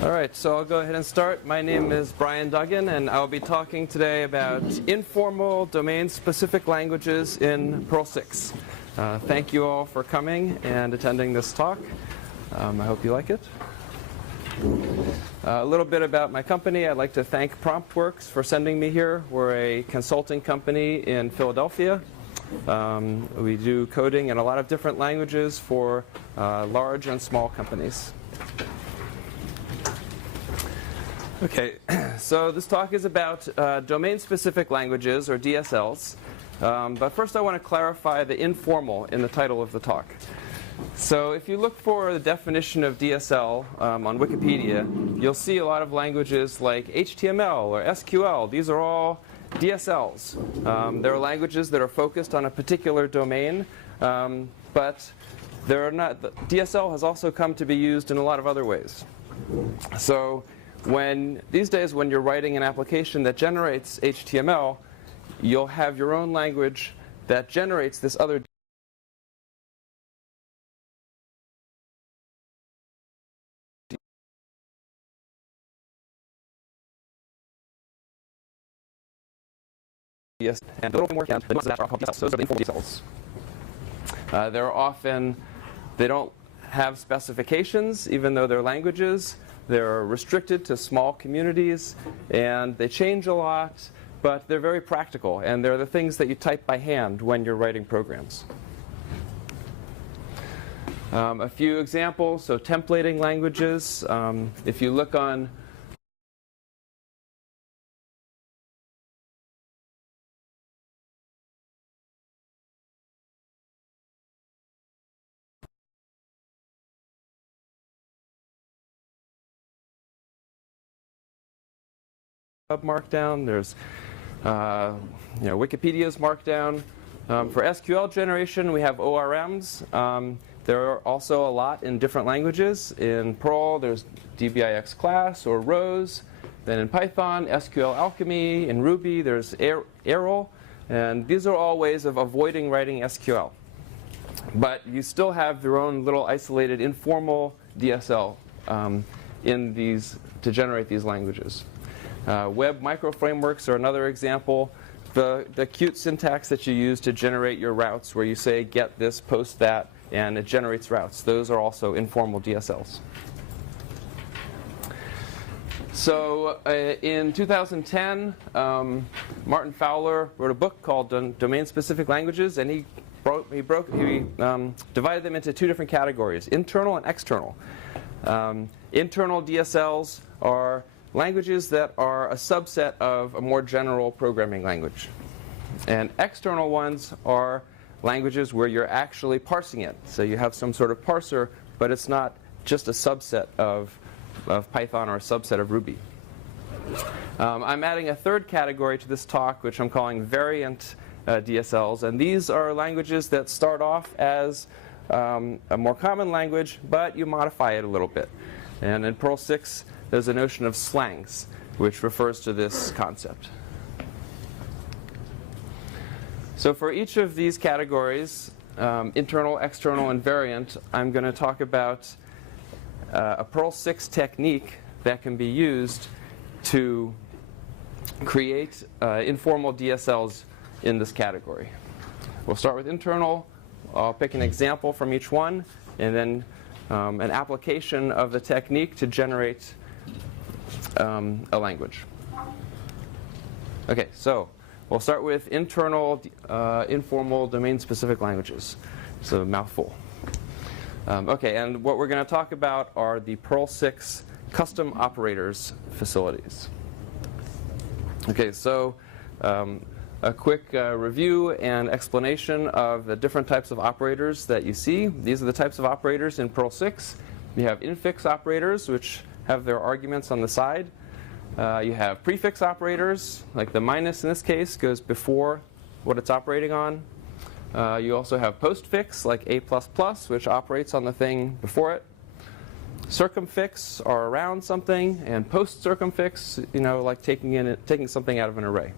All right, so I'll go ahead and start. My name is Brian Duggan, and I'll be talking today about informal domain-specific languages in Perl 6. Thank you all for coming and attending this talk. I hope you like it. A little bit about my company. I'd like to thank PromptWorks for sending me here. We're a consulting company in Philadelphia. We do coding in a lot of different languages for large and small companies. Okay, so this talk is about domain-specific languages, or DSLs. But first I want to clarify the informal in the title of the talk. So if you look for the definition of DSL on Wikipedia, you'll see a lot of languages like HTML or SQL. These are all DSLs. There are languages that are focused on a particular domain, but they're not. DSL has also come to be used in a lot of other ways. So these days when you're writing an application that generates HTML, you'll have your own language that generates this other DS and a little bit more down. Those are called DSLs. Those are the informal DSLs. They don't have specifications, even though they're languages. They're restricted to small communities, and they change a lot, but they're very practical, and they're the things that you type by hand when you're writing programs. A few examples, so templating languages. If you look on Markdown, there's Wikipedia's Markdown. For SQL generation, we have ORMs. There are also a lot in different languages. In Perl, there's DBIX class or rows. Then in Python, SQL alchemy. In Ruby, there's Errol. And these are all ways of avoiding writing SQL. But you still have your own little isolated informal DSL to generate these languages. Web microframeworks are another example. The cute syntax that you use to generate your routes, where you say get this, post that, and it generates routes. Those are also informal DSLs. So in 2010, Martin Fowler wrote a book called Domain-Specific Languages, and he divided them into two different categories, internal and external. Internal DSLs are languages that are a subset of a more general programming language. And external ones are languages where you're actually parsing it. So you have some sort of parser, but it's not just a subset of Python or a subset of Ruby. I'm adding a third category to this talk, which I'm calling variant DSLs. And these are languages that start off as a more common language, but you modify it a little bit. And in Perl 6, there's a notion of slangs, which refers to this concept. So for each of these categories, internal, external, and variant, I'm going to talk about a Perl 6 technique that can be used to create informal DSLs in this category. We'll start with internal. I'll pick an example from each one, and then an application of the technique to generate a language. Okay, so we'll start with internal, informal, domain-specific languages. It's a mouthful. Okay, and what we're going to talk about are the Perl 6 custom operators facilities. Okay, so a quick review and explanation of the different types of operators that you see. These are the types of operators in Perl 6. You have infix operators, which have their arguments on the side. You have prefix operators, like the minus in this case goes before what it's operating on. You also have postfix, like A++, which operates on the thing before it. Circumfix are around something, and post-circumfix, like taking something out of an array.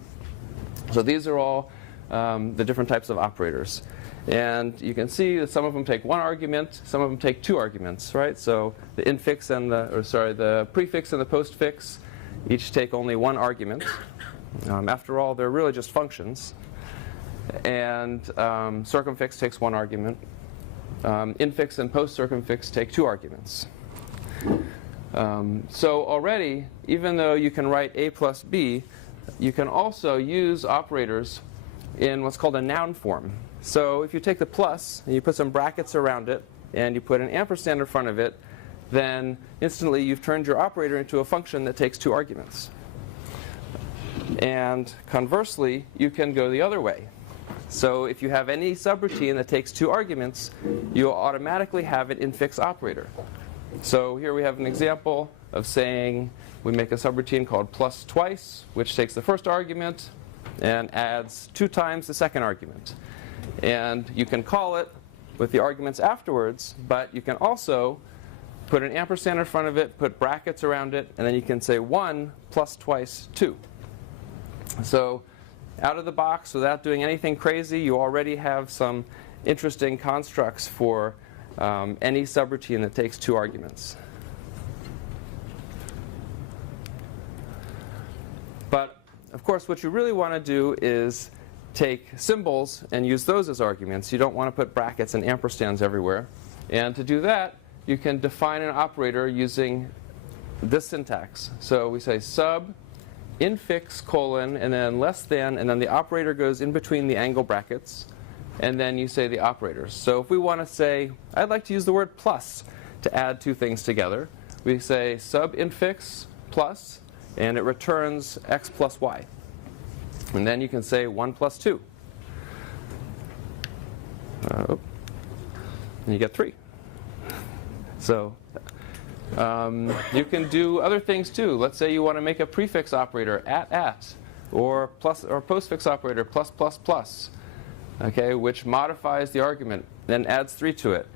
So these are all the different types of operators. And you can see that some of them take one argument, some of them take two arguments, right? So the infix and the prefix and the postfix each take only one argument. After all, they're really just functions. And circumfix takes one argument. Infix and post-circumfix take two arguments. So already, even though you can write a plus b, you can also use operators in what's called a noun form. So if you take the plus and you put some brackets around it and you put an ampersand in front of it, then instantly you've turned your operator into a function that takes two arguments. And conversely, you can go the other way. So if you have any subroutine that takes two arguments, you'll automatically have an infix operator. So here we have an example of saying we make a subroutine called plus twice, which takes the first argument and adds 2 times the second argument. And you can call it with the arguments afterwards, but you can also put an ampersand in front of it, put brackets around it, and then you can say 1 plus twice 2. So out of the box, without doing anything crazy, you already have some interesting constructs for any subroutine that takes 2 arguments. But of course, what you really want to do is take symbols and use those as arguments. You don't want to put brackets and ampersands everywhere. And to do that, you can define an operator using this syntax. So we say sub infix colon and then less than, and then the operator goes in between the angle brackets, and then you say the operators. So if we want to say, I'd like to use the word plus to add 2 things together, we say sub infix plus, and it returns x plus y. And then you can say 1 plus 2. And you get 3. So you can do other things too. Let's say you want to make a prefix operator at, or plus or postfix operator plus plus plus, okay, which modifies the argument, then adds 3 to it.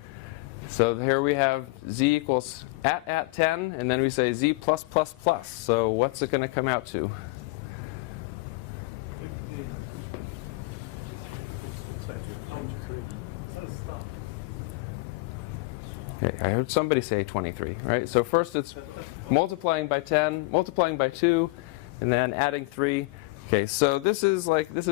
So here we have z equals at 10, and then we say z plus plus plus. So what's it going to come out to? Okay, I heard somebody say 23, right? So first it's multiplying by 10, multiplying by 2, and then adding 3. Okay, so this is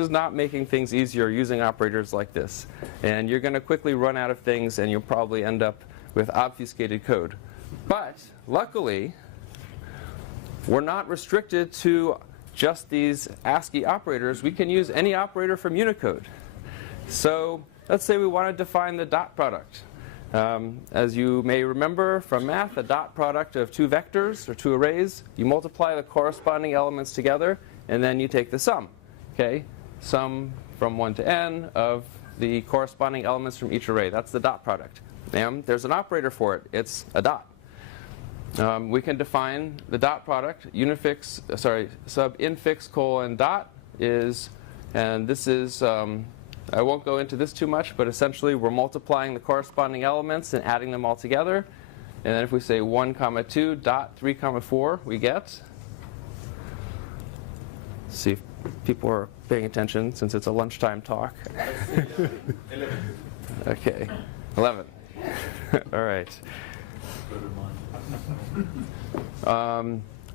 not making things easier using operators like this. And you're going to quickly run out of things, and you'll probably end up with obfuscated code. But luckily, we're not restricted to just these ASCII operators. We can use any operator from Unicode. So let's say we want to define the dot product. As you may remember from math, a dot product of 2 vectors or 2 arrays, you multiply the corresponding elements together, and then you take the sum. Okay, sum from 1 to n of the corresponding elements from each array. That's the dot product. And there's an operator for it. It's a dot. We can define the dot product. Sub infix colon dot is, and this is. I won't go into this too much, but essentially we're multiplying the corresponding elements and adding them all together. And then if we say 1, 2, dot 3, 4, we get. Let's see if people are paying attention since it's a lunchtime talk. 11. Okay, 11. All right.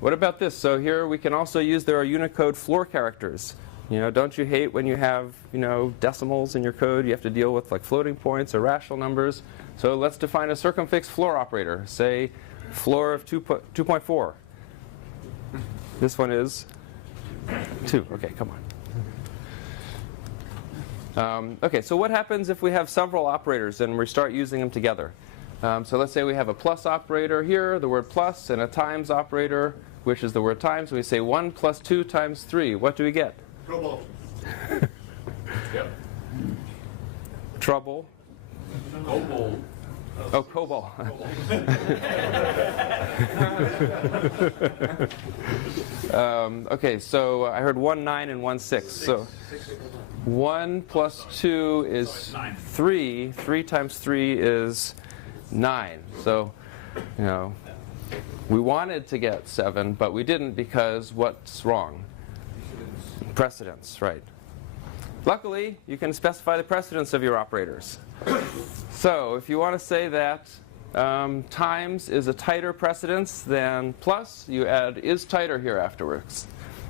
What about this? So here we can also use there are Unicode floor characters. You know, don't you hate when you have, decimals in your code? You have to deal with like floating points or rational numbers. So let's define a circumfix floor operator. Say floor of 2.4. This one is 2. Okay, come on. Okay, so what happens if we have several operators and we start using them together? So let's say we have a plus operator here, the word plus, and a times operator, which is the word times. We say 1 plus 2 times 3. What do we get? Trouble. Yep. Trouble. Cobol. Oh, COBOL. Okay, so I heard 1, 9, and 1, 6. So 1 plus 2 is 3. 3 times 3 is 9. So, we wanted to get 7, but we didn't because what's wrong? Precedence, right. Luckily, you can specify the precedence of your operators. So if you want to say that times is a tighter precedence than plus, you add is tighter here afterwards.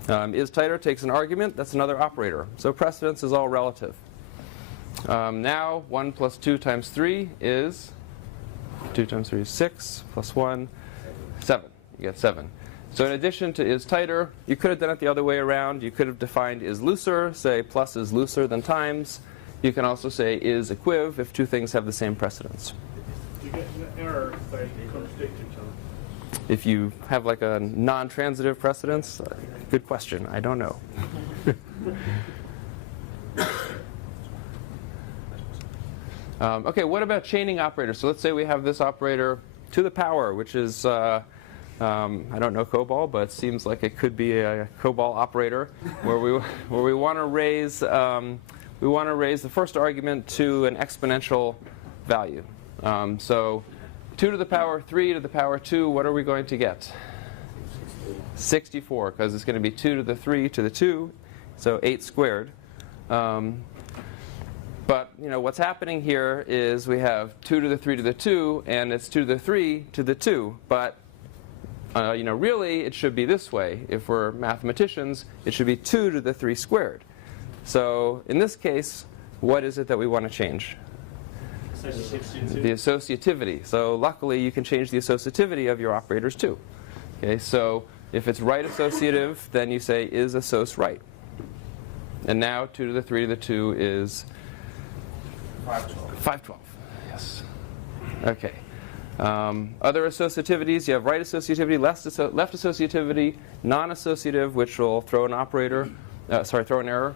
Is tighter takes an argument, that's another operator. So precedence is all relative. Now 1 plus 2 times 3 is 2 times 3 is 6, plus 1, 7. You get 7. So in addition to is tighter, you could have done it the other way around. You could have defined is looser, say plus is looser than times. You can also say is equiv if two things have the same precedence. Do you get an error if they contradict each other? If you have like a non-transitive precedence, good question. I don't know. Okay, what about chaining operators? So let's say we have this operator to the power, which is I don't know COBOL, but it seems like it could be a COBOL operator where we want to raise the first argument to an exponential value. So 2 to the power 3 to the power 2, what are we going to get? 64, because it's going to be 2 to the 3 to the 2, so 8 squared. But what's happening here is we have 2 to the 3 to the 2, and it's 2 to the 3 to the 2. But really it should be this way. If we're mathematicians, it should be 2 to the 3 squared. So in this case, what is it that we want to change? The associativity. So luckily, you can change the associativity of your operators too. Okay, so if it's right associative, then you say is assoc right. And now 2 to the 3 to the 2 is 512. Yes. Okay. Other associativities, you have right associativity, left associativity, non-associative, which will throw an operator, throw an error.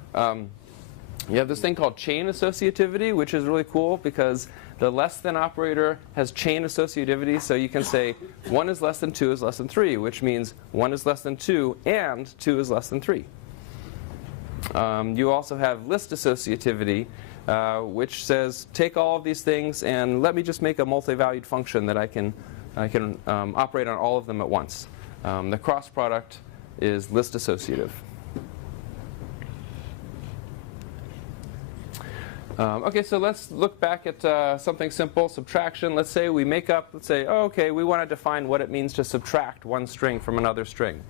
You have this thing called chain associativity, which is really cool because the less than operator has chain associativity, so you can say 1 is less than 2 is less than 3, which means 1 is less than 2 and 2 is less than 3. You also have list associativity, which says take all of these things and let me just make a multi-valued function that I can operate on all of them at once. The cross product is list associative. Okay, so let's look back at something simple, subtraction. Let's say we make up, okay, we want to define what it means to subtract one string from another string.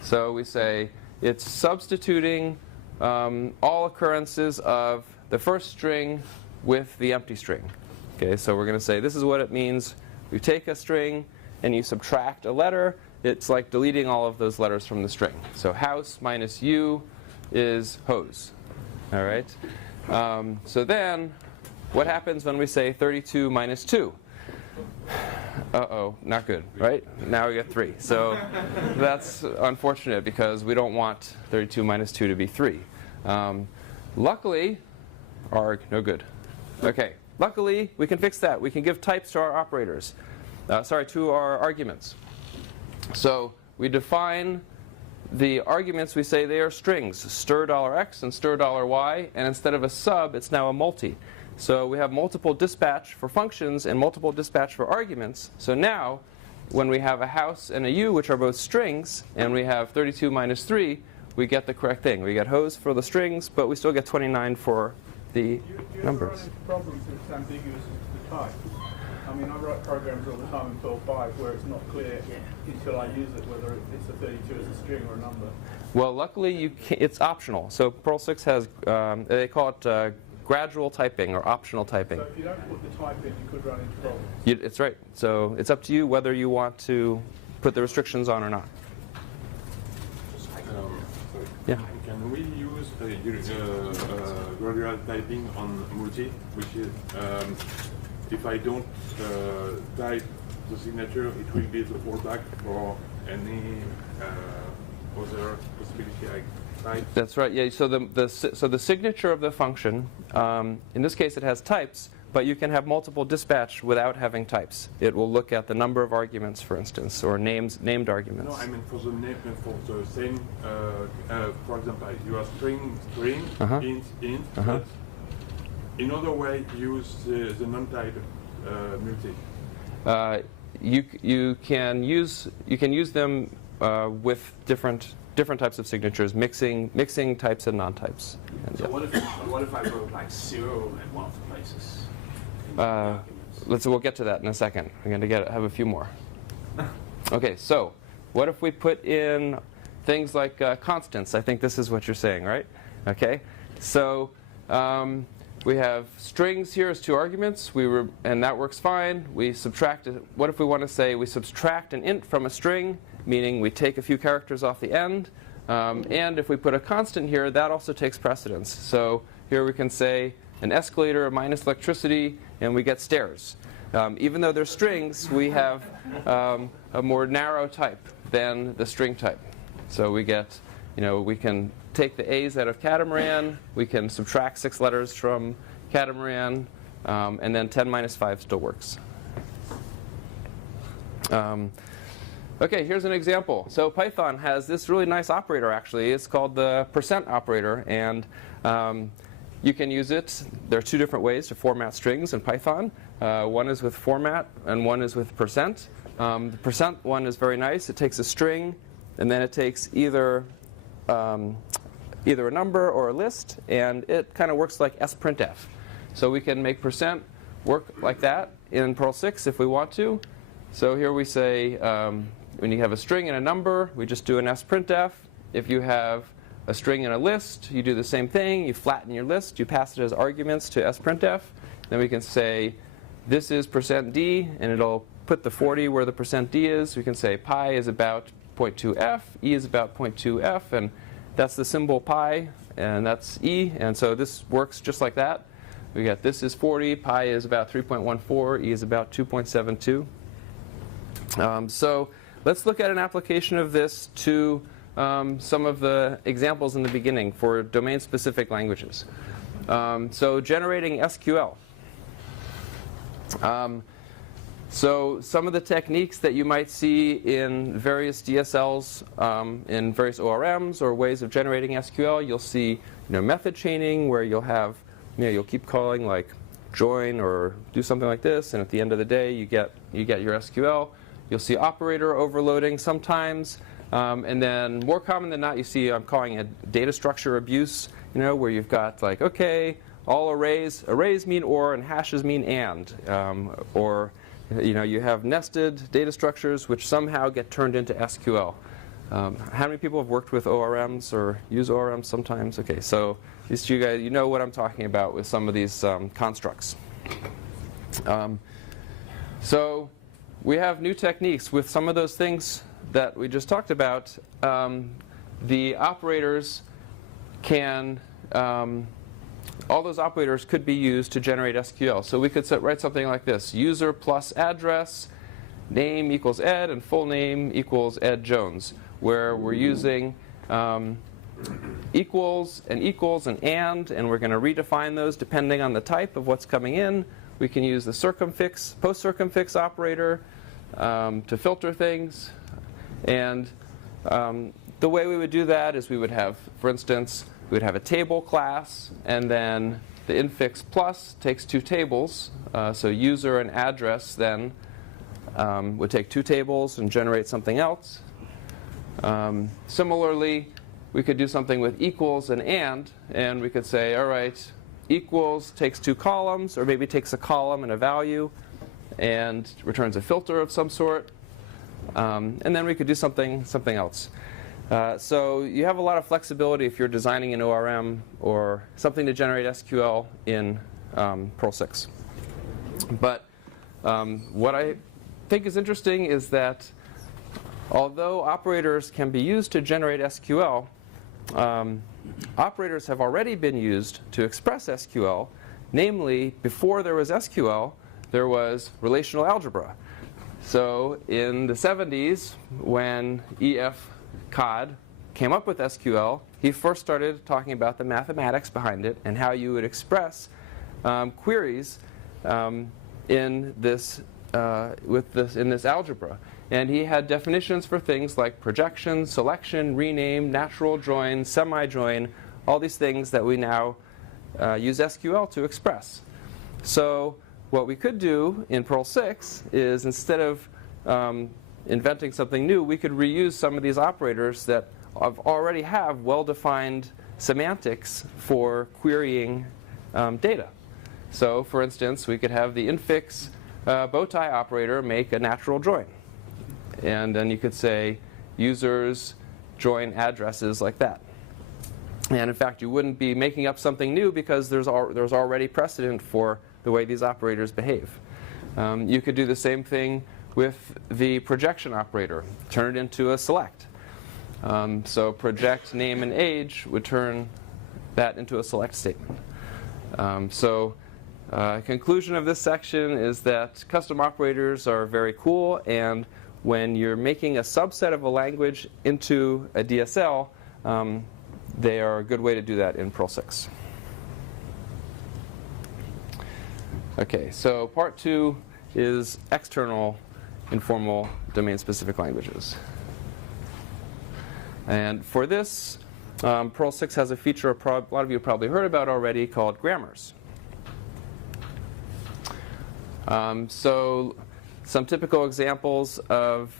So we say it's substituting all occurrences of the first string with the empty string. Okay, so we're going to say this is what it means. You take a string and you subtract a letter. It's like deleting all of those letters from the string. So house minus u is hose. All right. So then, what happens when we say 32 minus 2? Uh-oh, not good, right? Now we get 3. So that's unfortunate because we don't want 32 minus 2 to be 3. Luckily, no good. Okay, luckily we can fix that. We can give types to our operators. To our arguments. So we define the arguments, we say they are strings, stir $x and stir $y, and instead of a sub, it's now a multi. So we have multiple dispatch for functions and multiple dispatch for arguments. So now, when we have a house and a u, which are both strings, and we have 32 minus 3, we get the correct thing. We get hose for the strings, but we still get 29 for the numbers. Do you ever run into problems if it's ambiguous as to type? I mean, I write programs all the time in Perl 5 where it's not clear until I use it whether it's a 32 as a string or a number. Well, luckily, it's optional. So Perl 6 has, they call it gradual typing or optional typing. So if you don't put the type in, you could run into problems. It's right. So it's up to you whether you want to put the restrictions on or not. Yeah. Can we use gradual typing on multi, which is if I don't type the signature, it will be the fallback for any other possibility I type? That's right. Yeah. So the signature of the function, in this case, it has types, but you can have multiple dispatch without having types. It will look at the number of arguments, for instance, or named arguments. No, I mean for the name, for the same. For example, you are string, int, but in other way, use the non-type multi. You can use them with different types of signatures, mixing types and non-types. And, So what if I wrote like 0 at one of the places? in the documents? we'll get to that in a second. I'm going to have a few more. Okay, so what if we put in things like constants? I think this is what you're saying, right? Okay, so we have strings here as 2 arguments, and that works fine. We subtract. What if we want to say we subtract an int from a string, meaning we take a few characters off the end? And if we put a constant here, that also takes precedence. So here we can say an escalator minus electricity, and we get stairs. Even though they're strings, we have a more narrow type than the string type. So we get, we can take the A's out of catamaran, we can subtract 6 letters from catamaran, and then 10 minus 5 still works. Okay, here's an example. So Python has this really nice operator, actually. It's called the % operator, and you can use it. There are 2 different ways to format strings in Python. One is with format, and one is with %. The % one is very nice. It takes a string, and then it takes either a number or a list, and it kind of works like sprintf. So we can make % work like that in Perl 6 if we want to. So here we say when you have a string and a number, we just do an sprintf. If you have a string and a list, you do the same thing. You flatten your list. You pass it as arguments to sprintf. Then we can say this is %d, and it'll put the 40 where the %d is. We can say pi is about 0.2f, e is about 0.2f, and that's the symbol pi, and that's e. And so this works just like that. We get this is 40, pi is about 3.14, e is about 2.72. So let's look at an application of this to some of the examples in the beginning for domain-specific languages. So generating SQL. So some of the techniques that you might see in various DSLs, in various ORMs or ways of generating SQL, you'll see method chaining, where you'll have you'll keep calling like join or do something like this, and at the end of the day you get your SQL. You'll see operator overloading sometimes, and then more common than not, you see I'm calling it data structure abuse, where you've got like, okay, all arrays mean or, and hashes mean and, or you have nested data structures which somehow get turned into SQL. How many people have worked with ORMs or use ORMs sometimes? Okay, so at least you guys, know what I'm talking about with some of these constructs. So we have new techniques with some of those things that we just talked about. The operators can, all those operators could be used to generate SQL. So we could write something like this: user plus address, name equals Ed, and full name equals Ed Jones, where we're using equals and we're going to redefine those depending on the type of what's coming in. We can use the post-circumfix operator to filter things. And the way we would do that is we would have, for instance, we would have a table class, and then the infix plus takes 2 tables. So user and address then would take 2 tables and generate something else. Similarly, we could do something with equals and we could say, all right, equals takes 2 columns, or maybe takes a column and a value, and returns a filter of some sort. And then we could do something else. So you have a lot of flexibility if you're designing an ORM or something to generate SQL in Perl 6. But what I think is interesting is that although operators can be used to generate SQL, operators have already been used to express SQL. Namely, before there was SQL, there was relational algebra. So in the 70s, when E.F. Codd came up with SQL, he first started talking about the mathematics behind it and how you would express queries in this algebra. And he had definitions for things like projection, selection, rename, natural join, semi-join, all these things that we now use SQL to express. So what we could do in Perl 6 is, instead of inventing something new, we could reuse some of these operators that already have well-defined semantics for querying data. So, for instance, we could have the infix bow tie operator make a natural join. And then you could say users join addresses like that. And in fact, you wouldn't be making up something new because there's already precedent for the way these operators behave. You could do the same thing with the projection operator, turn it into a select. So project name and age would turn that into a select statement. Conclusion of this section is that custom operators are very cool, and when you're making a subset of a language into a DSL, they are a good way to do that in Perl 6. Okay, so part 2 is external informal domain-specific languages. And for this, Perl 6 has a feature a lot of you have probably heard about already called grammars. So some typical examples of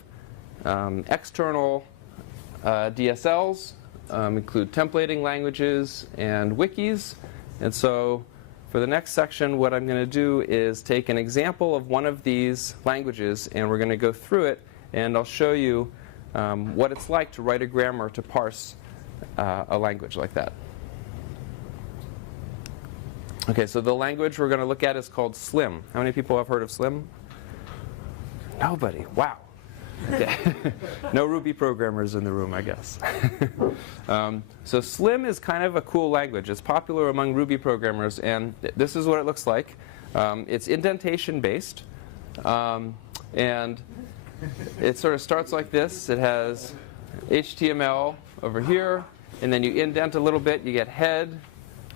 external DSLs include templating languages and wikis. And so for the next section, what I'm going to do is take an example of one of these languages, and we're going to go through it, and I'll show you what it's like to write a grammar to parse a language like that. Okay, so the language we're going to look at is called Slim. How many people have heard of Slim? Nobody. Wow. Okay. No Ruby programmers in the room, I guess. So Slim is kind of a cool language. It's popular among Ruby programmers, and this is what it looks like. It's indentation based, and it sort of starts like this. It has HTML over here, and then you indent a little bit, you get head,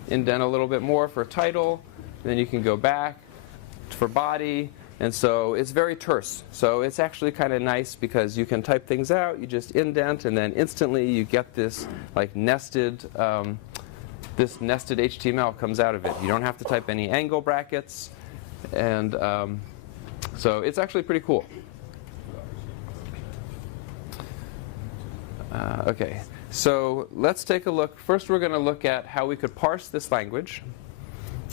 indent a little bit more for title, and then you can go back for body. And so it's very terse. So it's actually kind of nice because you can type things out, you just indent, and then instantly you get this like nested, this nested HTML comes out of it. You don't have to type any angle brackets, and so it's actually pretty cool. Okay, so let's take a look. First, we're going to look at how we could parse this language,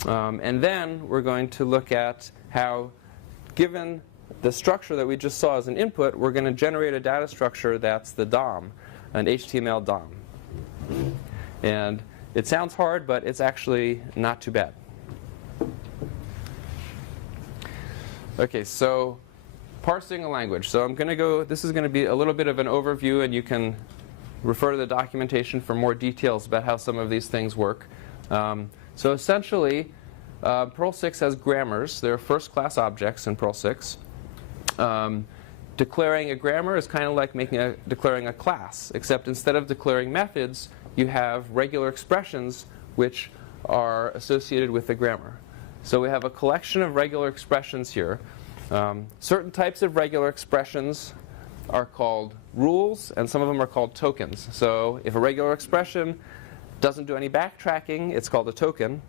and then we're going to look at how, given the structure that we just saw as an input, we're going to generate a data structure that's the DOM, an HTML DOM. And it sounds hard, but it's actually not too bad. Okay, so parsing a language. So I'm going to go, this is going to be a little bit of an overview, and you can refer to the documentation for more details about how some of these things work. So essentially, Perl 6 has grammars. They're first-class objects in Perl 6. Declaring a grammar is kind of like declaring a class, except instead of declaring methods, you have regular expressions which are associated with the grammar. So we have a collection of regular expressions here. Certain types of regular expressions are called rules, and some of them are called tokens. So if a regular expression doesn't do any backtracking, it's called a token.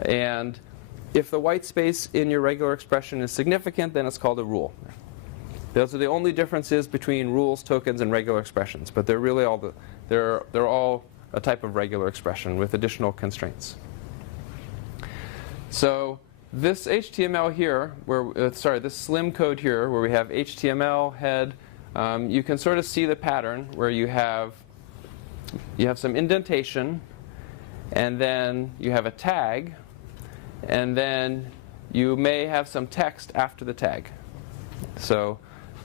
And if the white space in your regular expression is significant, then it's called a rule. Those are the only differences between rules, tokens, and regular expressions. But they're really all they're all a type of regular expression with additional constraints. So this HTML here, this Slim code here, where we have HTML head, you can sort of see the pattern where you have some indentation, and then you have a tag, and then you may have some text after the tag. So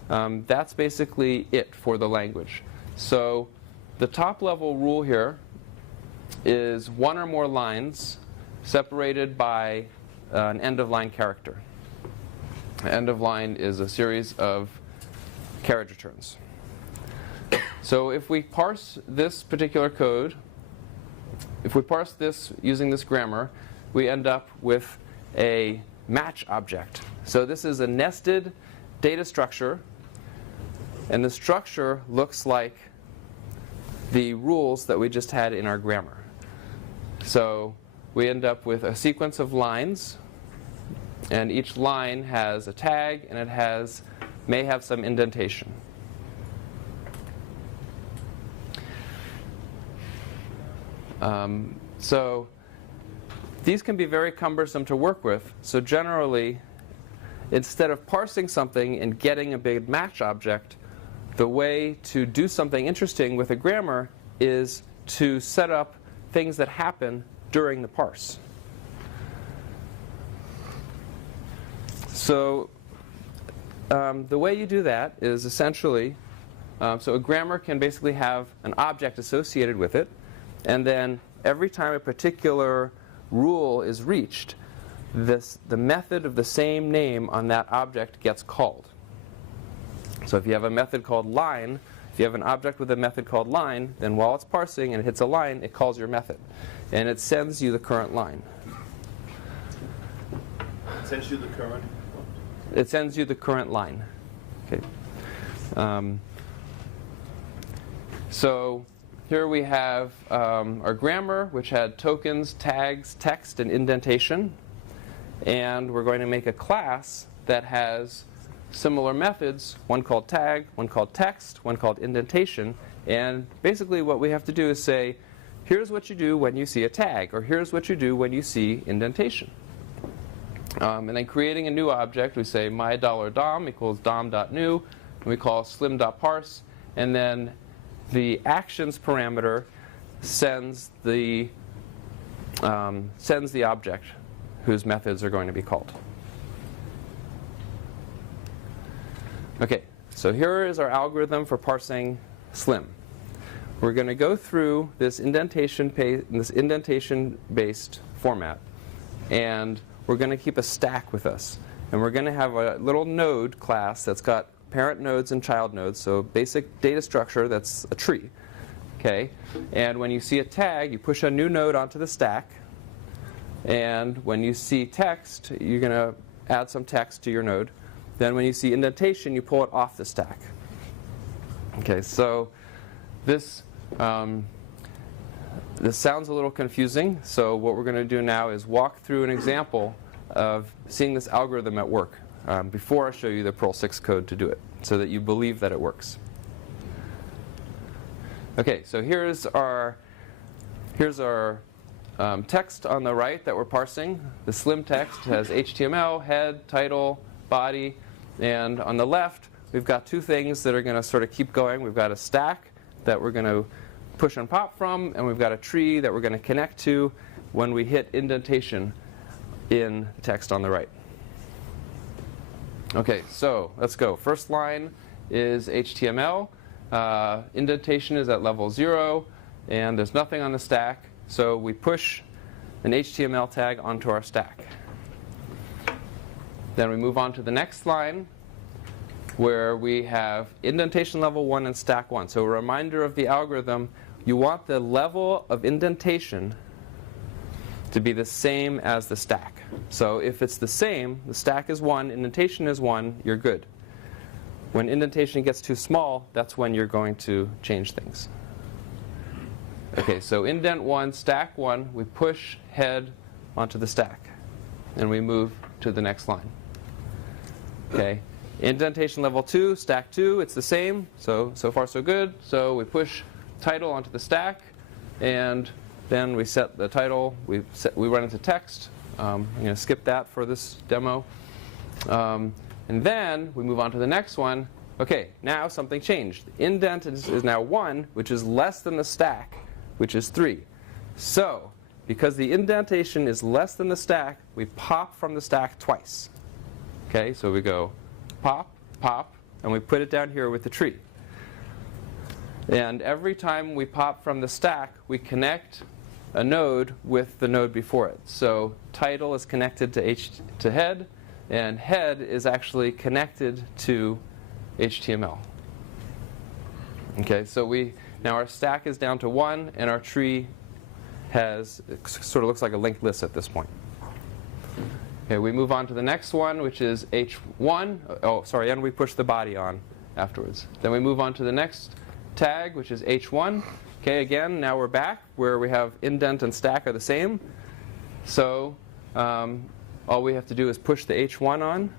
that's basically it for the language. So the top level rule here is one or more lines separated by an end of line character. End of line is a series of carriage returns. So if we parse this particular code, if we parse this using this grammar, we end up with a match object. So this is a nested data structure, and the structure looks like the rules that we just had in our grammar. So we end up with a sequence of lines, and each line has a tag, and it may have some indentation. So these can be very cumbersome to work with. So generally, instead of parsing something and getting a big match object, the way to do something interesting with a grammar is to set up things that happen during the parse. So the way you do that is essentially, so a grammar can basically have an object associated with it, and then every time a particular rule is reached, the method of the same name on that object gets called. So if you have a method called line, if you have an object with a method called line, then while it's parsing and it hits a line, it calls your method. And it sends you the current line. It sends you the current? It sends you the current line. Okay. So here we have our grammar, which had tokens, tags, text, and indentation. And we're going to make a class that has similar methods, one called tag, one called text, one called indentation. And basically what we have to do is say, here's what you do when you see a tag, or here's what you do when you see indentation. And then creating a new object, we say my$dom equals dom.new, and we call slim.parse, and then the actions parameter sends the object whose methods are going to be called. Okay, so here is our algorithm for parsing slim. We're going to go through this indentation-based format, and we're going to keep a stack with us. And we're going to have a little node class that's got parent nodes and child nodes, so basic data structure that's a tree. Okay? And when you see a tag, you push a new node onto the stack. And when you see text, you're going to add some text to your node. Then when you see indentation, you pull it off the stack. Okay, so this sounds a little confusing. So what we're going to do now is walk through an example of seeing this algorithm at work before I show you the Perl 6 code to do it, so that you believe that it works. Okay, so here's our text on the right that we're parsing. The slim text has HTML, head, title, body, and on the left we've got two things that are going to sort of keep going. We've got a stack that we're going to push and pop from, and we've got a tree that we're going to connect to when we hit indentation in the text on the right. Okay, so let's go. First line is HTML. Indentation is at level 0, and there's nothing on the stack, so we push an HTML tag onto our stack. Then we move on to the next line, where we have indentation level 1 and stack 1. So a reminder of the algorithm, you want the level of indentation to be the same as the stack. So if it's the same, the stack is 1, indentation is 1, you're good. When indentation gets too small, that's when you're going to change things. Okay, so indent 1, stack 1, we push head onto the stack, and we move to the next line. Okay, indentation level 2, stack 2, it's the same, so far so good. So we push title onto the stack, and then we set the title, we run into text. I'm going to skip that for this demo. And then we move on to the next one. Okay, now something changed. The indent is now 1, which is less than the stack, which is 3. So, because the indentation is less than the stack, we pop from the stack twice. Okay, so we go pop, pop, and we put it down here with the tree. And every time we pop from the stack, we connect a node with the node before it. So title is connected to head, and head is actually connected to HTML. Okay, so now our stack is down to 1, and our tree it sort of looks like a linked list at this point. Okay, we move on to the next one, which is H1. Oh, sorry, and we push the body on afterwards. Then we move on to the next tag, which is H1. Okay, again, now we're back where we have indent and stack are the same. So all we have to do is push the H1 on.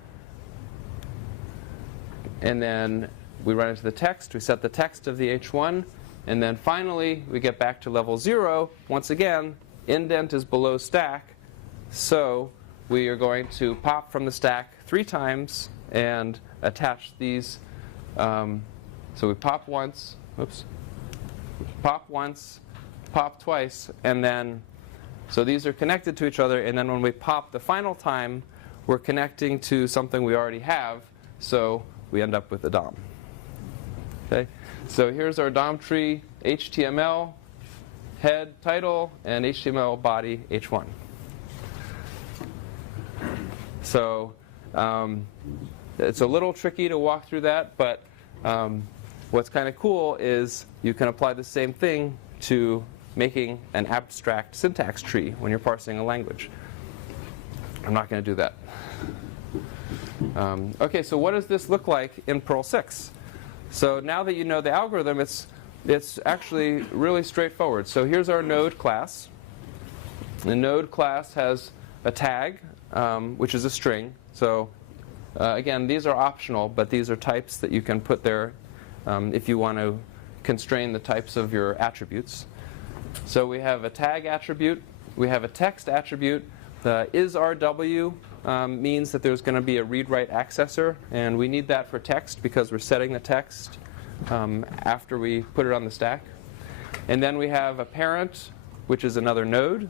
And then we run into the text. We set the text of the H1. And then finally, we get back to level 0. Once again, indent is below stack. So we are going to pop from the stack 3 times and attach these. So we pop once, pop once, pop twice, and then, so these are connected to each other, and then when we pop the final time, we're connecting to something we already have, so we end up with a DOM. Okay? So here's our DOM tree, HTML, head, title, and HTML body, H1. So it's a little tricky to walk through that, but what's kind of cool is you can apply the same thing to making an abstract syntax tree when you're parsing a language. I'm not going to do that. Okay, so what does this look like in Perl 6? So now that you know the algorithm, it's actually really straightforward. So here's our node class. The node class has a tag, which is a string. So again, these are optional, but these are types that you can put there if you want to constrain the types of your attributes. So we have a tag attribute. We have a text attribute. The isRW means that there's going to be a read-write accessor, and we need that for text because we're setting the text after we put it on the stack. And then we have a parent, which is another node,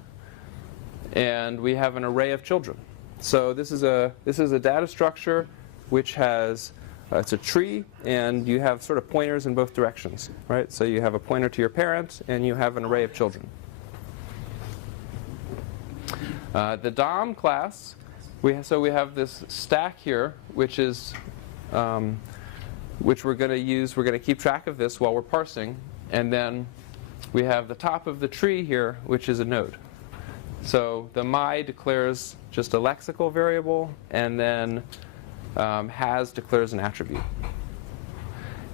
and we have an array of children. So this is a data structure which has it's a tree, and you have sort of pointers in both directions, right? So you have a pointer to your parent, and you have an array of children. The DOM class, we have this stack here, which is which we're going to use. We're going to keep track of this while we're parsing, and then we have the top of the tree here, which is a node. So the my declares just a lexical variable, and then has declares an attribute.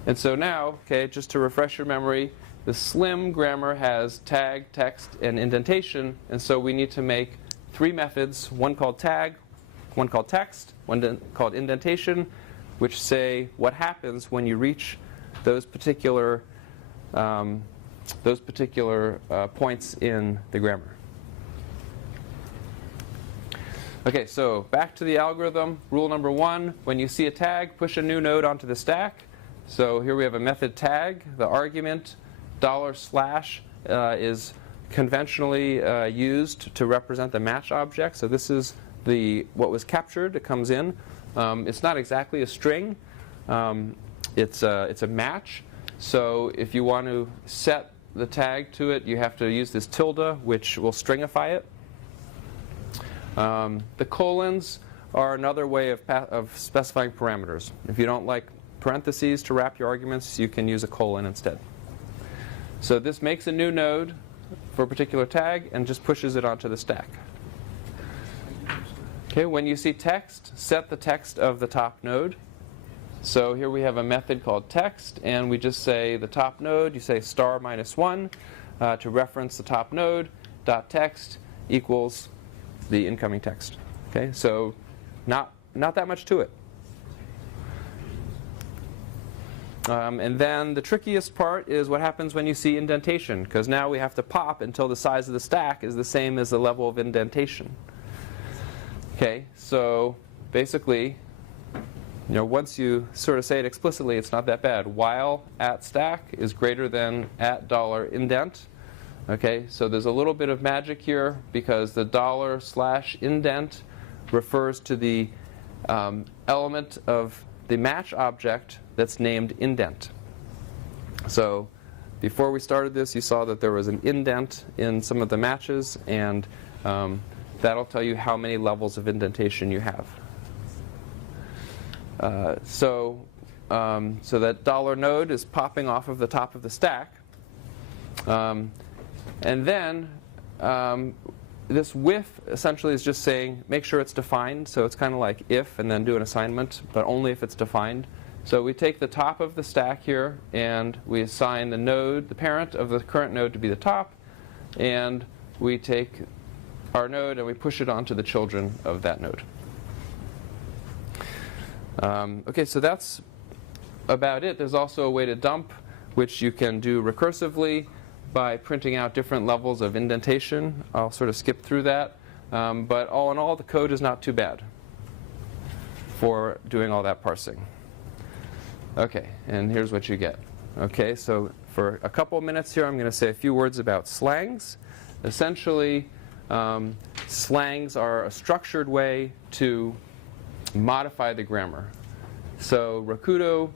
And so now, okay, just to refresh your memory, the slim grammar has tag, text, and indentation, and so we need to make 3 methods, one called tag, one called text, one called indentation, which say what happens when you reach those particular points in the grammar. Okay, so back to the algorithm. Rule number 1, when you see a tag, push a new node onto the stack. So here we have a method tag. The argument $/ is conventionally used to represent the match object. So this is what was captured. It comes in. It's not exactly a string. It's a match. So if you want to set the tag to it, you have to use this tilde, which will stringify it. The colons are another way of specifying parameters. If you don't like parentheses to wrap your arguments, you can use a colon instead. So this makes a new node for a particular tag and just pushes it onto the stack. Okay, when you see text, set the text of the top node. So here we have a method called text, and we just say the top node, you say *-1 to reference the top node, .text equals the incoming text. Okay, so not that much to it. And then the trickiest part is what happens when you see indentation, because now we have to pop until the size of the stack is the same as the level of indentation. Okay, so basically, once you sort of say it explicitly, it's not that bad. While at stack is greater than at $indent. Okay, so there's a little bit of magic here because the $indent refers to the element of the match object that's named indent. So before we started this, you saw that there was an indent in some of the matches, and that'll tell you how many levels of indentation you have. So that $node is popping off of the top of the stack. And then this with essentially is just saying make sure it's defined. So it's kind of like if and then do an assignment, but only if it's defined. So we take the top of the stack here and we assign the node, the parent of the current node, to be the top, and we take our node and we push it onto the children of that node. Okay, so that's about it. There's also a way to dump which you can do recursively by printing out different levels of indentation. I'll sort of skip through that. But all in all, the code is not too bad for doing all that parsing. Okay, and here's what you get. Okay, so for a couple of minutes here, I'm going to say a few words about slangs. Essentially, slangs are a structured way to modify the grammar. So Rakudo,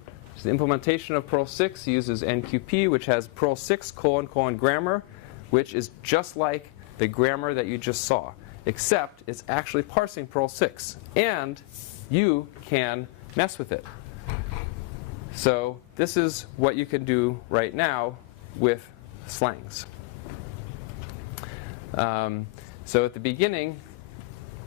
the implementation of Perl 6, uses NQP, which has Perl 6 : grammar, which is just like the grammar that you just saw, except it's actually parsing Perl 6, and you can mess with it. So this is what you can do right now with slangs. So at the beginning,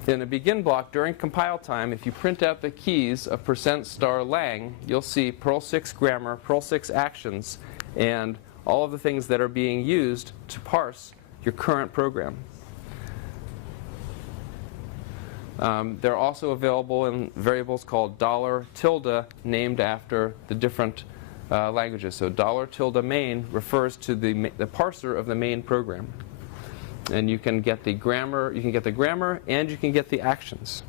in the begin block during compile time, if you print out the keys of %lang, you'll see Perl 6 grammar, Perl 6 actions, and all of the things that are being used to parse your current program. They're also available in variables called $tilde named after the different languages. So $main refers to the parser of the main program. And you can get the grammar, and you can get the actions.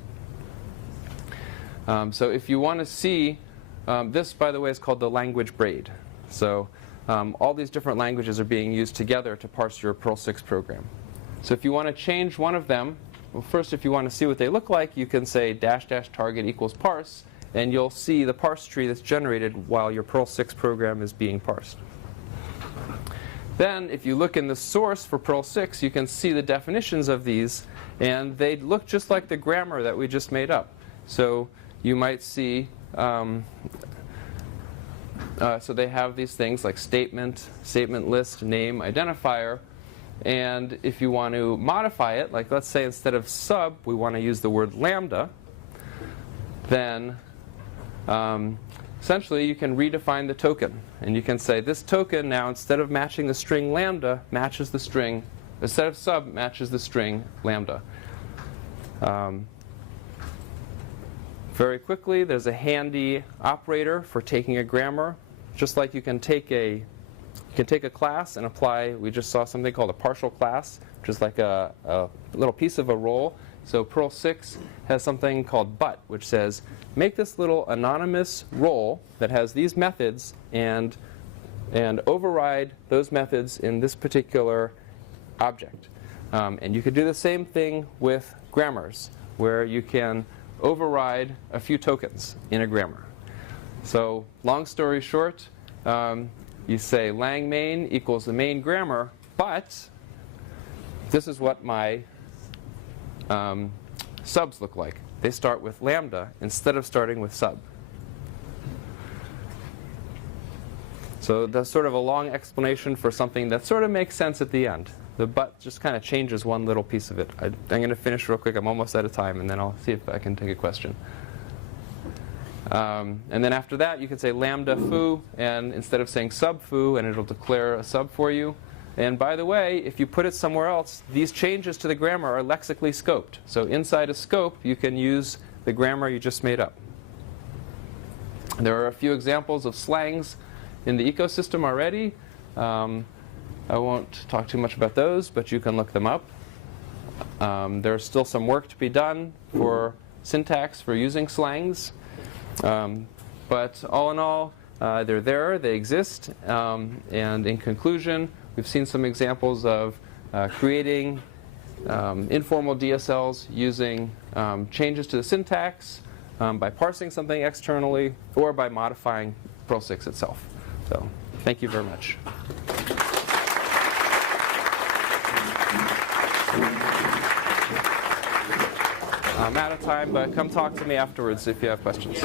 So if you want to see, this, by the way, is called the language braid. So all these different languages are being used together to parse your Perl 6 program. So if you want to change one of them, well, first, if you want to see what they look like, you can say --target equals parse, and you'll see the parse tree that's generated while your Perl 6 program is being parsed. Then, if you look in the source for Perl 6, you can see the definitions of these, and they look just like the grammar that we just made up. So you might see, so they have these things like statement, statement list, name, identifier. And if you want to modify it, like let's say instead of sub, we want to use the word lambda, then essentially you can redefine the token. And you can say this token now, instead of matching the string lambda, matches the string, instead of sub, matches the string lambda. Very quickly, there's a handy operator for taking a grammar. Just like you can take a class and apply, we just saw something called a partial class, which is like a little piece of a role. So Perl 6 has something called but, which says, make this little anonymous role that has these methods and override those methods in this particular object. And you could do the same thing with grammars, where you can override a few tokens in a grammar. So long story short, you say lang main equals the main grammar, but this is what my subs look like. They start with lambda instead of starting with sub. So that's sort of a long explanation for something that sort of makes sense at the end. The but just kind of changes one little piece of it. I'm going to finish real quick. I'm almost out of time, and then I'll see if I can take a question. And then after that, you can say lambda foo, and instead of saying sub foo, and it'll declare a sub for you. And by the way, if you put it somewhere else, these changes to the grammar are lexically scoped. So inside a scope, you can use the grammar you just made up. There are a few examples of slangs in the ecosystem already. I won't talk too much about those, but you can look them up. There's still some work to be done for syntax for using slangs. But all in all, they're there, they exist. And in conclusion, we've seen some examples of creating informal DSLs using changes to the syntax, by parsing something externally, or by modifying Perl 6 itself. So thank you very much. I'm out of time, but come talk to me afterwards if you have questions.